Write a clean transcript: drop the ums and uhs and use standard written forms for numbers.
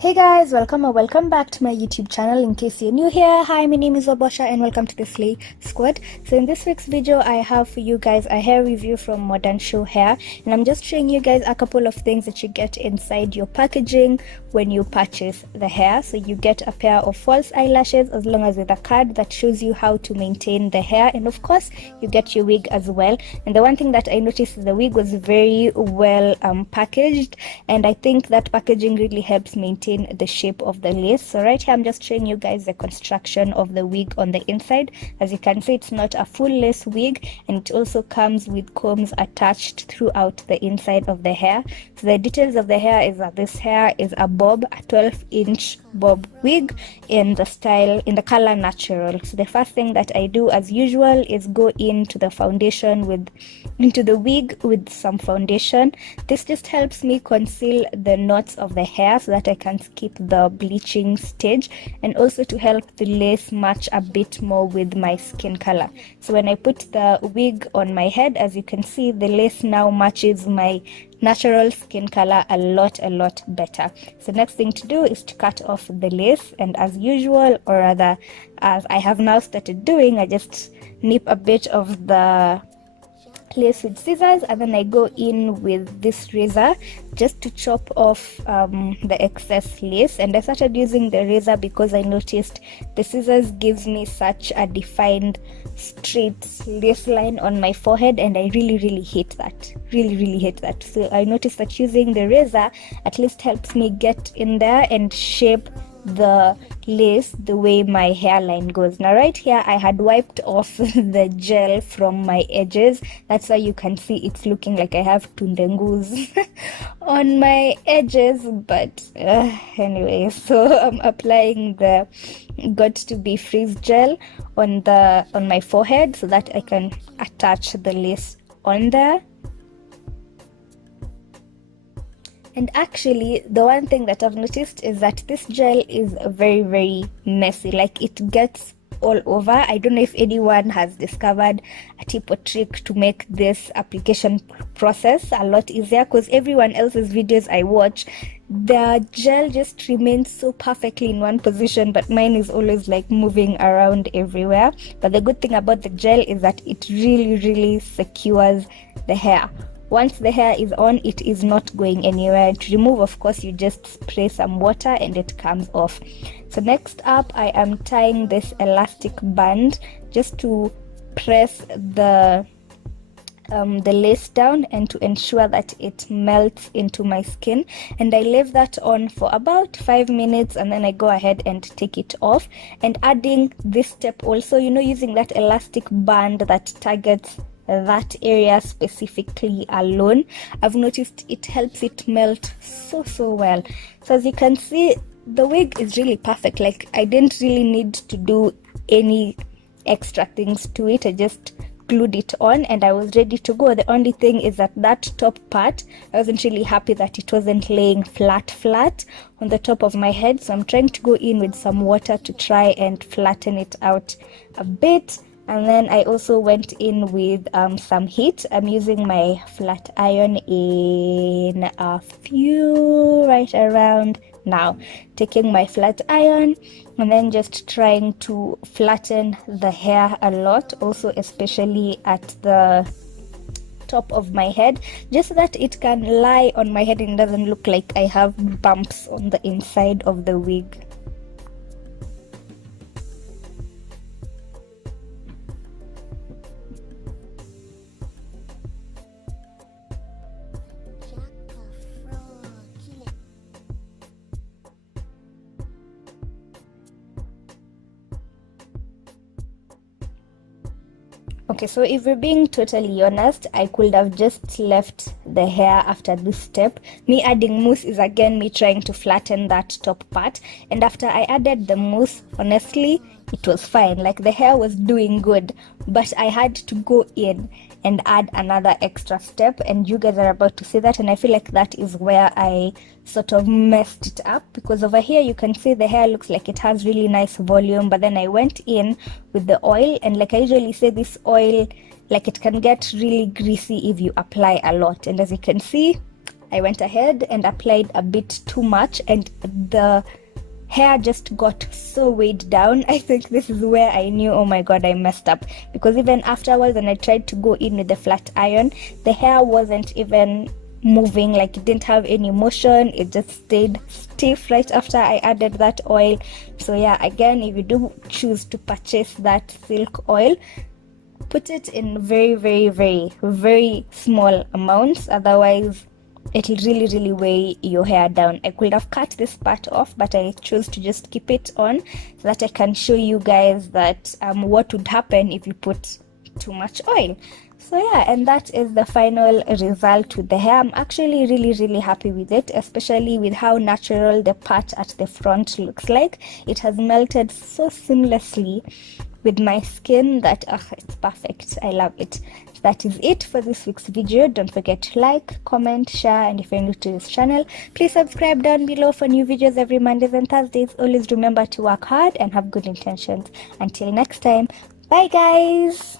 Hey guys, welcome or welcome back to my YouTube channel. In case you're new here, hi, my name is Obosha and welcome to the Slay Squad. So in this week's video, I have for you guys a hair review from Modern Show Hair, and I'm just showing you guys a couple of things that you get inside your packaging when you purchase the hair. So you get a pair of false eyelashes as long as with a card that shows you how to maintain the hair, and of course you get your wig as well. And the one thing that I noticed is the wig was very well packaged, and I think that packaging really helps maintain the shape of the lace. So right here I'm just showing you guys the construction of the wig on the inside. As you can see, it's not a full lace wig, and it also comes with combs attached throughout the inside of the hair. So the details of the hair is that this hair is a bob, a 12-inch bob wig in the color natural. So the first thing that I do as usual is go into the wig with some foundation. This just helps me conceal the knots of the hair so that I can skip the bleaching stage, and also to help the lace match a bit more with my skin color. So when I put the wig on my head, as you can see, the lace now matches my natural skin color a lot better. So next thing to do is to cut off the lace, and as usual, or rather as I have now started doing, I just nip a bit of the lace with scissors, and then I go in with this razor just to chop off the excess lace. And I started using the razor because I noticed the scissors gives me such a defined straight lace line on my forehead, and I really hate that. Really hate that. So I noticed that using the razor at least helps me get in there and shape the lace the way my hairline goes. Now right here I had wiped off the gel from my edges. That's why you can see it's looking like I have tundengus on my edges, but anyway, so I'm applying the got to be freeze gel on my forehead so that I can attach the lace on there. And actually, the one thing that I've noticed is that this gel is very messy. Like, it gets all over. I don't know if anyone has discovered a tip or trick to make this application process a lot easier, because everyone else's videos I watch, the gel just remains so perfectly in one position, but mine is always like moving around everywhere. But the good thing about the gel is that it really secures the hair. Once the hair is on, it is not going anywhere. To remove, of course, you just spray some water and it comes off. So next up, I am tying this elastic band just to press the lace down and to ensure that it melts into my skin. And I leave that on for about 5 minutes, and then I go ahead and take it off. And adding this step also, using that elastic band that targets that area specifically alone, I've noticed it helps it melt so well. So as you can see, the wig is really perfect. Like, I didn't really need to do any extra things to it. I just glued it on and I was ready to go. The only thing is that top part, I wasn't really happy that it wasn't laying flat on the top of my head, so I'm trying to go in with some water to try and flatten it out a bit. And then I also went in with some heat. I'm using my flat iron in a few right around now. Taking my flat iron and then just trying to flatten the hair a lot, also especially at the top of my head, just so that it can lie on my head and doesn't look like I have bumps on the inside of the wig. Okay, so if we're being totally honest, I could have just left the hair after this step. Me adding mousse is again me trying to flatten that top part, and after I added the mousse, honestly, it was fine. Like, the hair was doing good, but I had to go in and add another extra step, and you guys are about to see that. And I feel like that is where I sort of messed it up, because over here you can see the hair looks like it has really nice volume, but then I went in with the oil, and like I usually say, this oil, like, it can get really greasy if you apply a lot. And as you can see, I went ahead and applied a bit too much, and the hair just got so weighed down. I think this is where I knew, oh my god, I messed up, because even afterwards when I tried to go in with the flat iron, the hair wasn't even moving, like it didn't have any motion, it just stayed stiff right after I added that oil. So yeah, again, if you do choose to purchase that silk oil, put it in very, very, very, very small amounts, otherwise it'll really weigh your hair down. I could have cut this part off, but I chose to just keep it on so that I can show you guys that what would happen if you put too much oil. So yeah, and that is the final result with the hair. I'm actually really happy with it, especially with how natural the part at the front looks like. It has melted so seamlessly with my skin that it's perfect. I love it. That is it for this week's video. Don't forget to like, comment, share, and if you're new to this channel, please subscribe down below for new videos every Mondays and Thursdays. Always remember to work hard and have good intentions. Until next time, bye guys.